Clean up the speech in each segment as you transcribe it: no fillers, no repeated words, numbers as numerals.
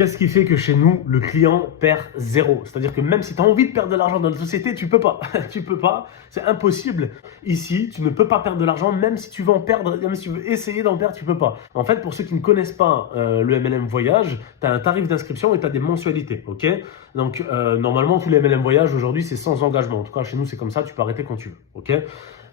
Qu'est-ce qui fait que chez nous, le client perd zéro? C'est-à-dire que même si tu as envie de perdre de l'argent dans la société, tu peux pas. Tu peux pas, c'est impossible. Ici, tu ne peux pas perdre de l'argent, même si tu veux en perdre, même si tu veux essayer d'en perdre, tu peux pas. En fait, pour ceux qui ne connaissent pas le MLM Voyage, tu as un tarif d'inscription et tu as des mensualités. Ok? Donc, normalement, tous les MLM Voyage aujourd'hui, c'est sans engagement. En tout cas, chez nous, c'est comme ça, tu peux arrêter quand tu veux. Ok?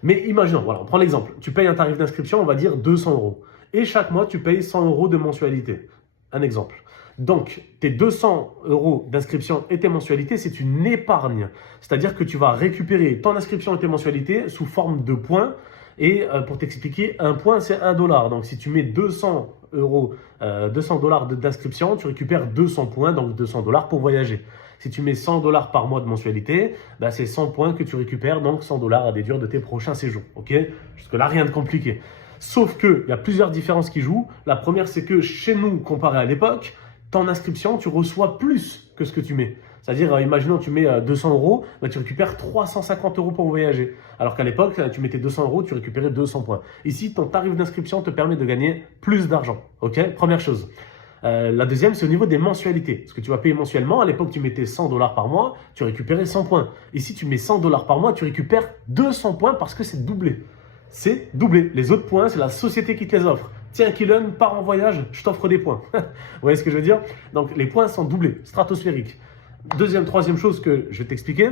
Mais imaginons, voilà, on prend l'exemple. Tu payes un tarif d'inscription, on va dire 200 euros. Et chaque mois, tu payes 100 euros de mensualité. Un exemple. Donc, tes 200 euros d'inscription et tes mensualités, c'est une épargne. C'est-à-dire que tu vas récupérer ton inscription et tes mensualités sous forme de points. Et pour t'expliquer, un point, c'est 1 dollar. Donc, si tu mets 200 euros, 200 dollars d'inscription, tu récupères 200 points, donc 200 dollars pour voyager. Si tu mets 100 dollars par mois de mensualité, bah, c'est 100 points que tu récupères, donc 100 dollars à déduire de tes prochains séjours. Ok? Jusque-là, rien de compliqué. Sauf qu'il y a plusieurs différences qui jouent. La première, c'est que chez nous, comparé à l'époque, ton inscription, tu reçois plus que ce que tu mets. C'est-à-dire, imaginons, tu mets 200 euros, bah, tu récupères 350 euros pour voyager. Alors qu'à l'époque, tu mettais 200 euros, tu récupérais 200 points. Ici, ton tarif d'inscription te permet de gagner plus d'argent. Ok? Première chose. La deuxième, c'est au niveau des mensualités. Ce que tu vas payer mensuellement, à l'époque, tu mettais 100 dollars par mois, tu récupérais 100 points. Ici, tu mets 100 dollars par mois, tu récupères 200 points parce que c'est doublé. C'est doublé. Les autres points, c'est la société qui te les offre. Tiens, Kylian, pars en voyage, je t'offre des points. Vous voyez ce que je veux dire? Donc, les points sont doublés, stratosphériques. Troisième chose que je vais t'expliquer,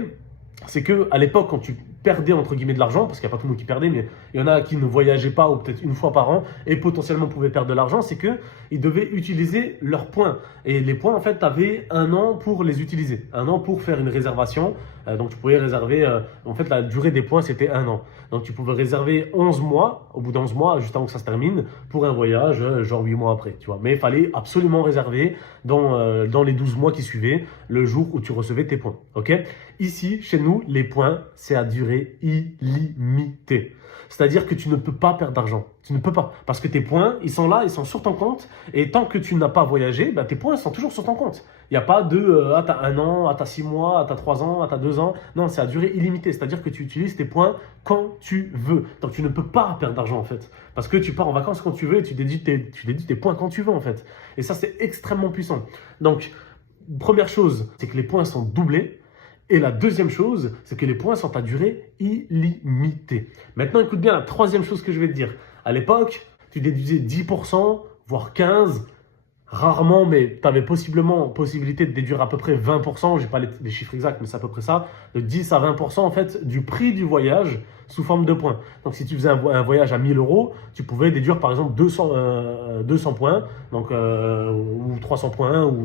c'est que à l'époque, quand tu perdais entre guillemets de l'argent, parce qu'il n'y a pas tout le monde qui perdait, mais il y en a qui ne voyageaient pas ou peut-être une fois par an et potentiellement pouvaient perdre de l'argent, c'est qu'ils devaient utiliser leurs points. Et les points, en fait, tu avais 1 an pour les utiliser, 1 an pour faire une réservation. Donc tu pouvais réserver, en fait, la durée des points, c'était 1 an. Donc tu pouvais réserver 11 mois, au bout d'11 mois, juste avant que ça se termine, pour un voyage, genre 8 mois après, tu vois. Mais il fallait absolument réserver dans les 12 mois qui suivaient, le jour où tu recevais tes points. Ok? Ici, chez nous, les points, c'est à durée illimitée. C'est-à-dire que tu ne peux pas perdre d'argent. Tu ne peux pas. Parce que tes points, ils sont là, ils sont sur ton compte. Et tant que tu n'as pas voyagé, bah, tes points sont toujours sur ton compte. Il n'y a pas de ah, t'as 1 an, ah, t'as 6 mois, ah, t'as 3 ans, ah, t'as 2 ans. Non, c'est à durée illimitée. C'est-à-dire que tu utilises tes points quand tu veux. Donc tu ne peux pas perdre d'argent en fait. Parce que tu pars en vacances quand tu veux et tu déduis tes points quand tu veux en fait. Et ça, c'est extrêmement puissant. Donc, première chose, c'est que les points sont doublés. Et la deuxième chose, c'est que les points sont à durée illimitée. Maintenant, écoute bien la troisième chose que je vais te dire. À l'époque, tu déduisais 10%, voire 15%, rarement, mais tu avais possibilité de déduire à peu près 20%, je n'ai pas les chiffres exacts, mais c'est à peu près ça, de 10 à 20% en fait du prix du voyage sous forme de points. Donc si tu faisais un voyage à 1000 euros, tu pouvais déduire par exemple 200 points, donc, ou 300 points, ou